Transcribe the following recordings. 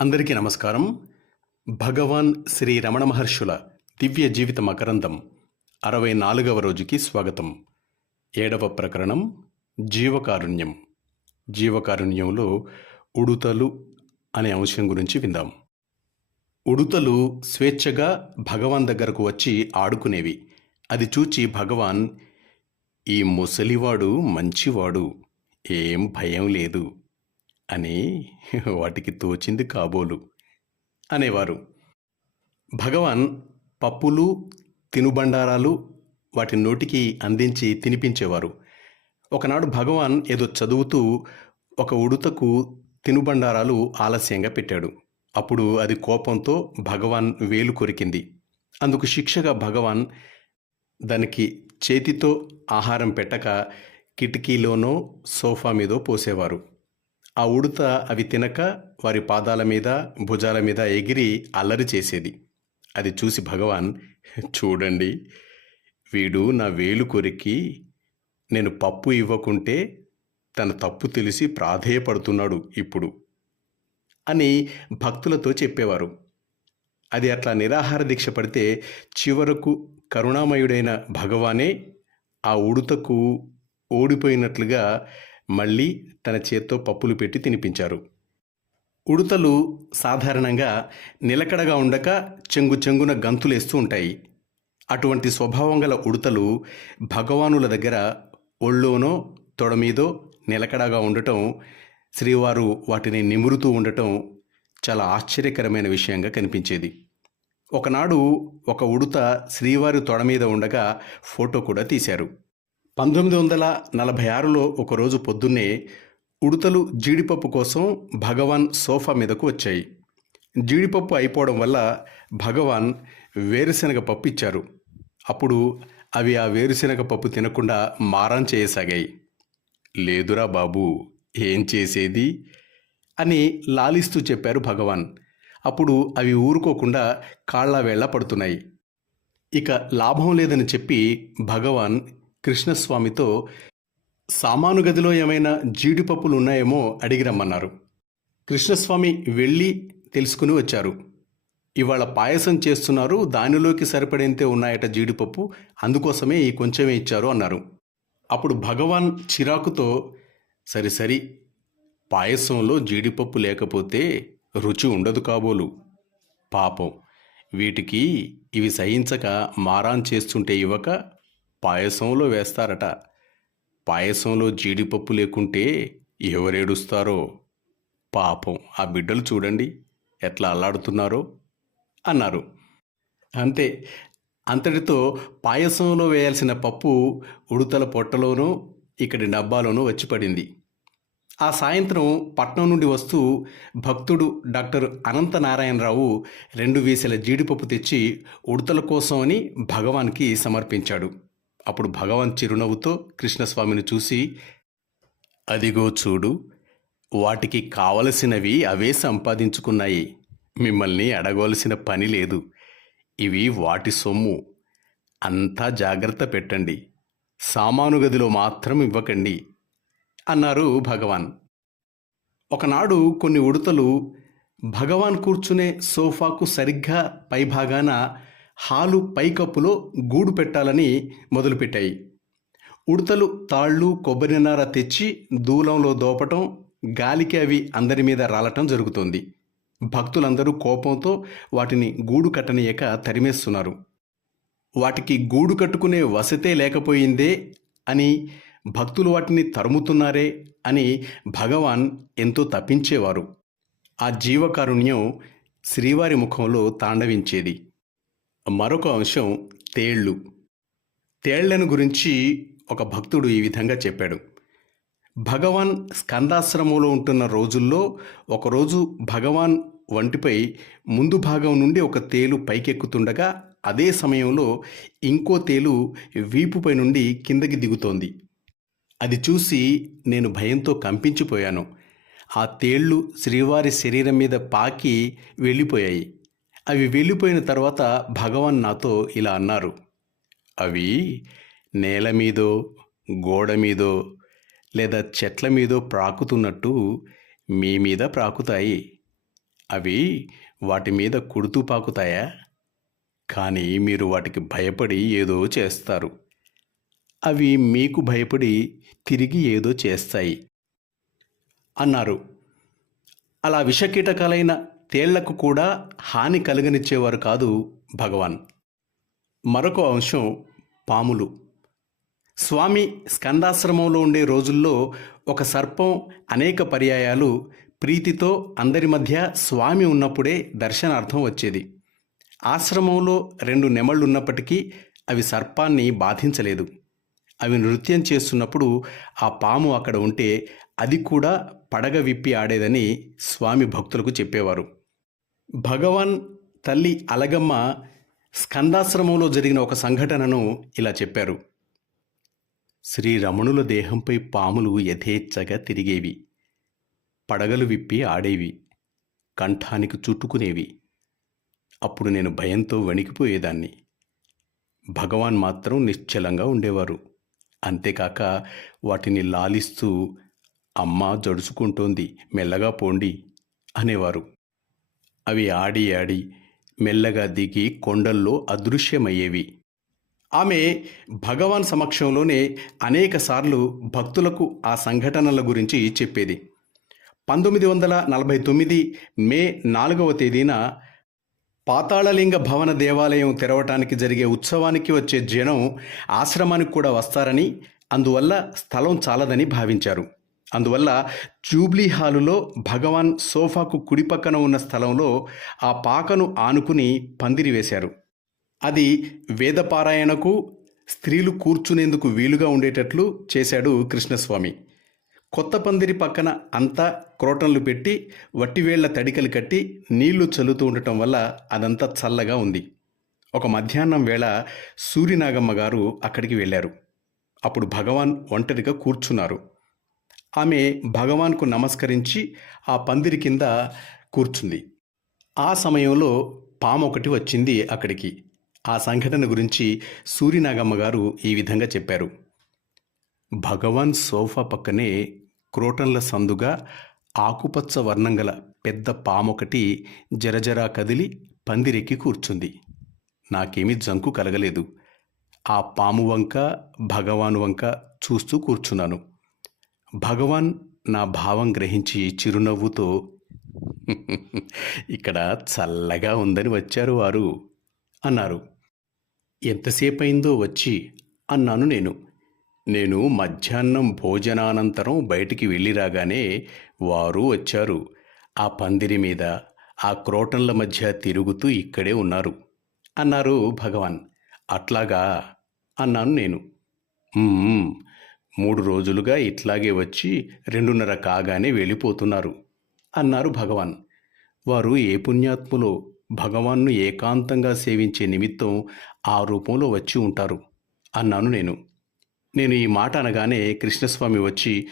అందరికీ నమస్కారం. భగవాన్ శ్రీ రమణ మహర్షుల దివ్య జీవిత మకరందం అరవై నాలుగవ రోజుకి స్వాగతం. ఏడవ ప్రకరణం జీవకారుణ్యం. జీవకారుణ్యంలో ఉడుతలు అనే అంశం గురించి విందాం. ఉడుతలు స్వేచ్ఛగా భగవాన్ దగ్గరకు వచ్చి ఆడుకునేవి. అది చూచి భగవాన్ ఈ ముసలివాడు మంచివాడు ఏం భయం లేదు. అని వాటికి తోచింది కాబోలు అనేవారు. భగవాన్ పప్పులు తినుబండారాలు వాటి నోటికి అందించి తినిపించేవారు. ఒకనాడు భగవాన్ ఏదో చదువుతూ ఒక ఉడుతకు తినుబండారాలు ఆలస్యంగా పెట్టాడు. అప్పుడు అది కోపంతో భగవాన్ వేలు కొరికింది. అందుకు శిక్షగా భగవాన్ దానికి చేతితో ఆహారం పెట్టక కిటికీలోనో సోఫా మీదో పోసేవారు. ఆ ఉడత అవి తినక వారి పాదాల మీద భుజాల మీద ఎగిరి అల్లరి చేసేది. అది చూసి భగవాన్ చూడండి వీడు నా వేలు కొరికి నేను పప్పు ఇవ్వకుంటే తన తప్పు తెలిసి ప్రాధేయపడుతున్నాడు ఇప్పుడు అని భక్తులతో చెప్పేవారు. అది అట్లా నిరాహార దీక్ష పడితే చివరకు కరుణామయుడైన భగవానే ఆ ఉడుతకు ఓడిపోయినట్లుగా మళ్ళీ తన చేత్తో పప్పులు పెట్టి తినిపించారు. ఉడుతలు సాధారణంగా నిలకడగా ఉండక చెంగు చెంగున గంతులేస్తూ ఉంటాయి. అటువంటి స్వభావం గల ఉడతలు భగవానుల దగ్గర ఒళ్ళోనో తొడమీదో నిలకడగా ఉండటం శ్రీవారు వాటిని నిమురుతూ ఉండటం చాలా ఆశ్చర్యకరమైన విషయంగా కనిపించేది. ఒకనాడు ఒక ఉడుత శ్రీవారి తొడ మీద ఉండగా ఫోటో కూడా తీశారు. పంతొమ్మిది వందల నలభై ఆరులో ఒకరోజు పొద్దున్నే ఉడతలు జీడిపప్పు కోసం భగవాన్ సోఫా మీదకు వచ్చాయి. జీడిపప్పు అయిపోవడం వల్ల భగవాన్ వేరుశనగ పప్పు ఇచ్చారు. అప్పుడు అవి ఆ వేరుశనగ పప్పు తినకుండా మారం చేయసాగాయి. లేదురా బాబు ఏం చేసేది? అని లాలిస్తూ చెప్పారు భగవాన్. అప్పుడు అవి ఊరుకోకుండా కాళ్ళ వేళ్ళ పడుతున్నాయి. ఇక లాభం లేదని చెప్పి భగవాన్ కృష్ణస్వామితో సామాను గదిలో ఏమైనా జీడిపప్పులు ఉన్నాయేమో అడిగి రమ్మన్నారు. కృష్ణస్వామి వెళ్ళి తెలుసుకుని వచ్చారు. ఇవాళ పాయసం చేస్తున్నారు దానిలోకి సరిపడేంతే ఉన్నాయట జీడిపప్పు అందుకోసమే ఈ కొంచెమే ఇచ్చారు అన్నారు. అప్పుడు భగవాన్ చిరాకుతో సరి సరి పాయసంలో జీడిపప్పు లేకపోతే రుచి ఉండదు కాబోలు. పాపం వీటికి ఇవి సహించక మారాన్ చేస్తుంటే ఇవ్వక పాయసంలో వేస్తారట. పాయసంలో జీడిపప్పు లేకుంటే ఎవరేడుస్తారో? పాపం ఆ బిడ్డలు చూడండి ఎట్లా అల్లాడుతున్నారో అన్నారు. అంతే. అంతటితో పాయసంలో వేయాల్సిన పప్పు ఉడతల పొట్టలోనూ ఇక్కడి డబ్బాలోనూ వచ్చి పడింది ఆ సాయంత్రం పట్నం నుండి వస్తూ భక్తుడు డాక్టర్ అనంత నారాయణరావు రెండు వీసెల జీడిపప్పు తెచ్చి ఉడతల కోసం అని భగవాన్కి సమర్పించాడు. అప్పుడు భగవాన్ చిరునవ్వుతో కృష్ణస్వామిని చూసి అదిగో చూడు వాటికి కావలసినవి అవే సంపాదించుకున్నాయి. మిమ్మల్ని అడగవలసిన పని లేదు. ఇవి వాటి సొమ్ము. అంతా జాగ్రత్త పెట్టండి. సామాను గదిలో మాత్రం ఇవ్వకండి అన్నారు భగవాన్. ఒకనాడు కొన్ని ఉడతలు భగవాన్ కూర్చునే సోఫాకు సరిగ్గా పైభాగాన హాలు పైకప్పులో గూడు పెట్టాలని మొదలుపెట్టాయి. ఉడతలు తాళ్ళు కొబ్బరినార తెచ్చి దూలంలో దోపటం గాలికి అవి అందరి మీద రాలటం జరుగుతోంది. భక్తులందరూ కోపంతో వాటిని గూడు కట్టనీయక తరిమేస్తున్నారు. వాటికి గూడు కట్టుకునే వసతే లేకపోయిందే అని భక్తులు వాటిని తరుముతున్నారే అని భగవాన్ ఎంతో తప్పించేవారు. ఆ జీవకారుణ్యం శ్రీవారి ముఖంలో తాండవించేది. మరొక అంశం తేళ్ళు తేళ్ళను గురించి ఒక భక్తుడు ఈ విధంగా చెప్పాడు. భగవాన్ స్కందాశ్రమంలో ఉంటున్న రోజుల్లో ఒకరోజు భగవాన్ వంటిపై ముందు భాగం నుండి ఒక తేలు పైకెక్కుతుండగా అదే సమయంలో ఇంకో తేలు వీపుపై నుండి కిందకి దిగుతోంది. అది చూసి నేను భయంతో కంపించిపోయాను. ఆ తేళ్ళు శ్రీవారి శరీరం మీద పాకి వెళ్ళిపోయాయి. అవి వెళ్ళిపోయిన తర్వాత భగవాన్ నాతో ఇలా అన్నారు. అవి నేల మీదో గోడ మీదో లేదా చెట్ల మీదో ప్రాకుతున్నట్టు మీ మీద ప్రాకుతాయి. అవి వాటి మీద కుడుతూ పాకుతాయా? కానీ మీరు వాటికి భయపడి ఏదో చేస్తారు. అవి మీకు భయపడి తిరిగి ఏదో చేస్తాయి. అన్నారు. అలా విషకీటకాలైన తేళ్ళకు కూడా హాని కలుగనిచ్చేవారు కాదు భగవాన్. మరొక అంశం పాములు. స్వామి స్కందాశ్రమంలో ఉండే రోజుల్లో ఒక సర్పం అనేక పర్యాయాలు ప్రీతితో అందరి మధ్య స్వామి ఉన్నప్పుడే దర్శనార్థం వచ్చేది. ఆశ్రమంలో రెండు నెమళ్ళు ఉన్నప్పటికీ అవి సర్పాన్ని బాధించలేదు. అవి నృత్యం చేస్తున్నప్పుడు ఆ పాము అక్కడ ఉంటే అది కూడా పడగ విప్పి ఆడేదని స్వామి భక్తులకు చెప్పేవారు. భగవాన్ తల్లి అలగమ్మ స్కందాశ్రమంలో జరిగిన ఒక సంఘటనను ఇలా చెప్పారు. శ్రీరమణుల దేహంపై పాములు యథేచ్ఛగా తిరిగేవి. పడగలు విప్పి ఆడేవి. కంఠానికి చుట్టుకునేవి. అప్పుడు నేను భయంతో వణికిపోయేదాన్ని. భగవాన్ మాత్రం నిశ్చలంగా ఉండేవారు. అంతేకాక వాటిని లాలిస్తూ అమ్మ జడుచుకుంటోంది. మెల్లగా పోండి అనేవారు. అవి ఆడి ఆడి మెల్లగా దిగి కొండల్లో అదృశ్యమయ్యేవి. ఆమె భగవాన్ సమక్షంలోనే అనేకసార్లు భక్తులకు ఆ సంఘటనల గురించి చెప్పేది. పంతొమ్మిది వందల నలభై తొమ్మిది మే నాలుగవ తేదీన పాతాళలింగ భవన దేవాలయం తెరవటానికి జరిగే ఉత్సవానికి వచ్చే జనం ఆశ్రమానికి కూడా వస్తారని అందువల్ల స్థలం చాలదని భావించారు. అందువల్ల జూబ్లీ హాలులో భగవాన్ సోఫాకు కుడి పక్కన ఉన్న స్థలంలో ఆ పాకను ఆనుకుని పందిరి వేశారు. అది వేదపారాయణకు స్త్రీలు కూర్చునేందుకు వీలుగా ఉండేటట్లు చేశాడు కృష్ణస్వామి. కొత్త పందిరి పక్కన అంతా క్రోటన్లు పెట్టి వట్టివేళ్ళ తడికలు కట్టి నీళ్ళు చల్లుతూ ఉండటం వల్ల అదంతా చల్లగా ఉంది. ఒక మధ్యాహ్నం వేళ సూర్యనాగమ్మ గారు అక్కడికి వెళ్ళారు. అప్పుడు భగవాన్ ఒంటరిగా కూర్చున్నారు. ఆమె భగవాన్కు నమస్కరించి ఆ పందిరి కింద కూర్చుంది. ఆ సమయంలో పాము ఒకటి వచ్చింది అక్కడికి. ఆ సంఘటన గురించి సూర్యనాగమ్మ గారు ఈ విధంగా చెప్పారు. భగవాన్ సోఫా పక్కనే క్రోటన్ల సందుగా ఆకుపచ్చ వర్ణం గల పెద్ద పామొకటి జరజరా కదిలి పందిరెక్కి కూర్చుంది. నాకేమీ జంకు కలగలేదు. ఆ పాము వంక భగవాన్ వంక చూస్తూ కూర్చున్నాను. భగవాన్ నా భావం గ్రహించి చిరునవ్వుతో ఇక్కడ చల్లగా ఉందని వచ్చారు వారు అన్నారు. ఎంతసేపయిందో వచ్చి అన్నాను నేను. నేను మధ్యాహ్నం భోజనానంతరం బయటికి వెళ్ళి రాగానే వారు వచ్చారు. ఆ పందిరి మీద ఆ క్రోటన్ల మధ్య తిరుగుతూ ఇక్కడే ఉన్నారు అన్నారు భగవాన్. అట్లాగా అన్నాను నేను. మూడు రోజులుగా ఇట్లాగే వచ్చి రెండున్నర కాగానే వెళ్ళిపోతున్నారు అన్నారు భగవాన్. వారు ఏ పుణ్యాత్ములో భగవాన్ను ఏకాంతంగా సేవించే నిమిత్తం ఆ రూపంలో వచ్చి ఉంటారు అన్నాను నేను. నేను ఈ మాట అనగానే కృష్ణస్వామి వచ్చి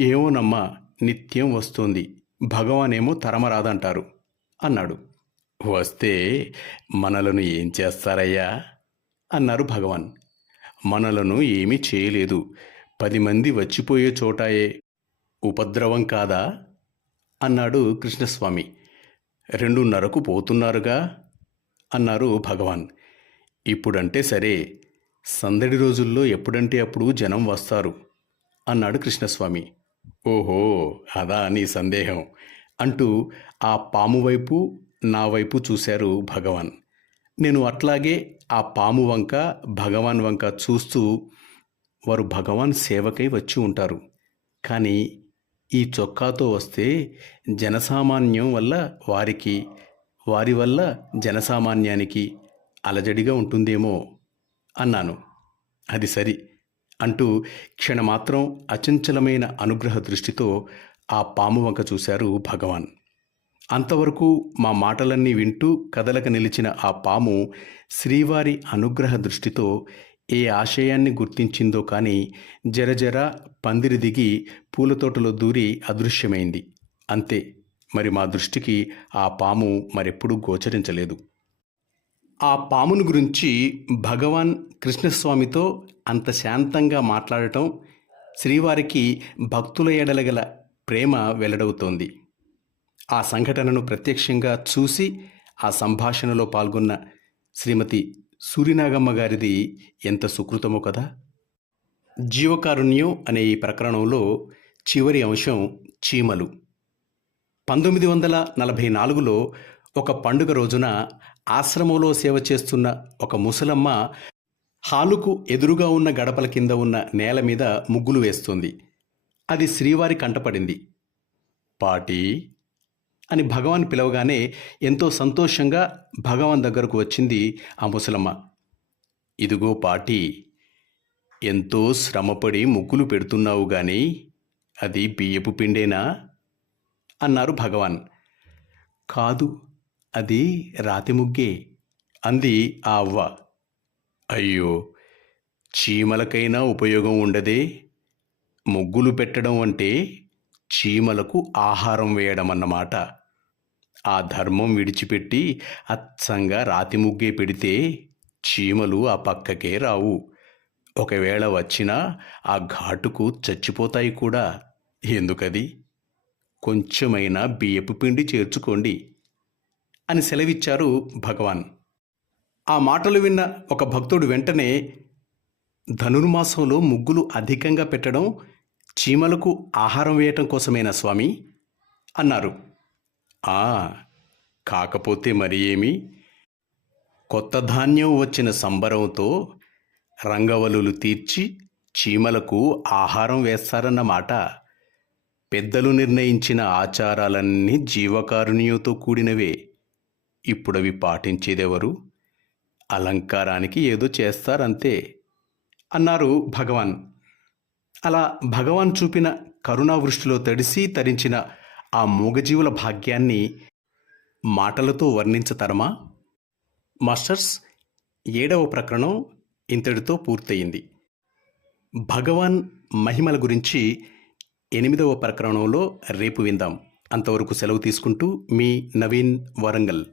ఏమోనమ్మా నిత్యం వస్తుంది భగవానేమో తరమరాదంటారు అన్నాడు. వస్తే మనలను ఏం చేస్తారయ్యా? అన్నారు భగవాన్. మనలను ఏమీ చేయలేదు పది మంది వచ్చిపోయే చోటాయే ఉపద్రవం కాదా? అన్నాడు కృష్ణస్వామి. రెండున్నరకు పోతున్నారుగా? అన్నారు భగవాన్. ఇప్పుడంటే సరే. సందడి రోజుల్లో ఎప్పుడంటే అప్పుడు జనం వస్తారు అన్నాడు కృష్ణస్వామి. ఓహో అదా నీ సందేహం అంటూ ఆ పాము వైపు నా వైపు చూశారు భగవాన్. నేను అట్లాగే ఆ పాము వంక భగవాన్ వంక చూస్తూ వారు భగవాన్ సేవకై వచ్చి ఉంటారు. కానీ ఈ చొక్కాతో వస్తే జనసామాన్యం వల్ల వారికి వారి వల్ల జనసామాన్యానికి అలజడిగా ఉంటుందేమో అన్నాను. అది సరి అంటూ క్షణమాత్రం అచంచలమైన అనుగ్రహ దృష్టితో ఆ పాము వంక చూశారు భగవాన్. అంతవరకు మా మాటలన్నీ వింటూ కదలక నిలిచిన ఆ పాము శ్రీవారి అనుగ్రహ దృష్టితో ఏ ఆశయాన్ని గుర్తించిందో కానీ జరజర పందిరి దిగి పూలతోటలో దూరి అదృశ్యమైంది. అంతే మరి మా దృష్టికి ఆ పాము మరెప్పుడూ గోచరించలేదు. ఆ పామును గురించి భగవాన్ కృష్ణస్వామితో అంత శాంతంగా మాట్లాడటం శ్రీవారికి భక్తుల ఎడలగల ప్రేమ వెల్లడవుతోంది. ఆ సంఘటనను ప్రత్యక్షంగా చూసి ఆ సంభాషణలో పాల్గొన్న శ్రీమతి సూరినాగమ్మ గారిది ఎంత సుకృతమో కదా. జీవకారుణ్యం అనే ఈ ప్రకరణంలో చివరి అంశం చీమలు. పంతొమ్మిది వందల నలభై నాలుగులో ఒక పండుగ రోజున ఆశ్రమంలో సేవ చేస్తున్న ఒక ముసలమ్మ హాలుకు ఎదురుగా ఉన్న గడపల కింద ఉన్న నేల మీద ముగ్గులు వేస్తుంది. అది శ్రీవారి కంటపడింది పాటి అని భగవాన్ పిలవగానే ఎంతో సంతోషంగా భగవాన్ దగ్గరకు వచ్చింది ఆ ముసలమ్మ. ఇదిగో పాటి ఎంతో శ్రమపడి ముగ్గులు పెడుతున్నావు గాని అది బియ్యపు పిండేనా? అన్నారు భగవాన్. కాదు అది రాతి ముగ్గే అంది ఆ అవ్వ. అయ్యో చీమలకైనా ఉపయోగం ఉండదే. ముగ్గులు పెట్టడం అంటే చీమలకు ఆహారం వేయడం అన్నమాట ఆ ధర్మం విడిచిపెట్టి అచ్చంగా రాతి ముగ్గే పెడితే చీమలు ఆ పక్కకే రావు. ఒకవేళ వచ్చినా ఆ ఘాటుకు చచ్చిపోతాయి కూడా. ఎందుకది? కొంచెమైనా బియ్యపు పిండి చేర్చుకోండి అని సెలవిచ్చారు భగవాన్. ఆ మాటలు విన్న ఒక భక్తుడు వెంటనే ధనుర్మాసంలో ముగ్గులు అధికంగా పెట్టడం చీమలకు ఆహారం వేయటం కోసమేనా స్వామి? అన్నారు. ఆ కాకపోతే మరి ఏమి కొత్త ధాన్యం వచ్చిన సంబరంతో రంగవల్లులు తీర్చి చీమలకు ఆహారం వేస్తారన్నమాట. పెద్దలు నిర్ణయించిన ఆచారాలన్నీ జీవకారుణ్యంతో కూడినవే. ఇప్పుడవి పాటించేదెవరు? అలంకారానికి ఏదో చేస్తారంతే అన్నారు భగవాన్. అలా భగవాన్ చూపిన కరుణావృష్టిలో తడిసి తరించిన ఆ మూగజీవుల భాగ్యాన్ని మాటలతో వర్ణించతరమా? మాస్టర్స్ ఏడవ ప్రకరణం ఇంతటితో పూర్తయింది. భగవాన్ మహిమల గురించి ఎనిమిదవ ప్రకరణంలో రేపు విందాం. అంతవరకు సెలవు తీసుకుంటూ మీ నవీన్ వరంగల్.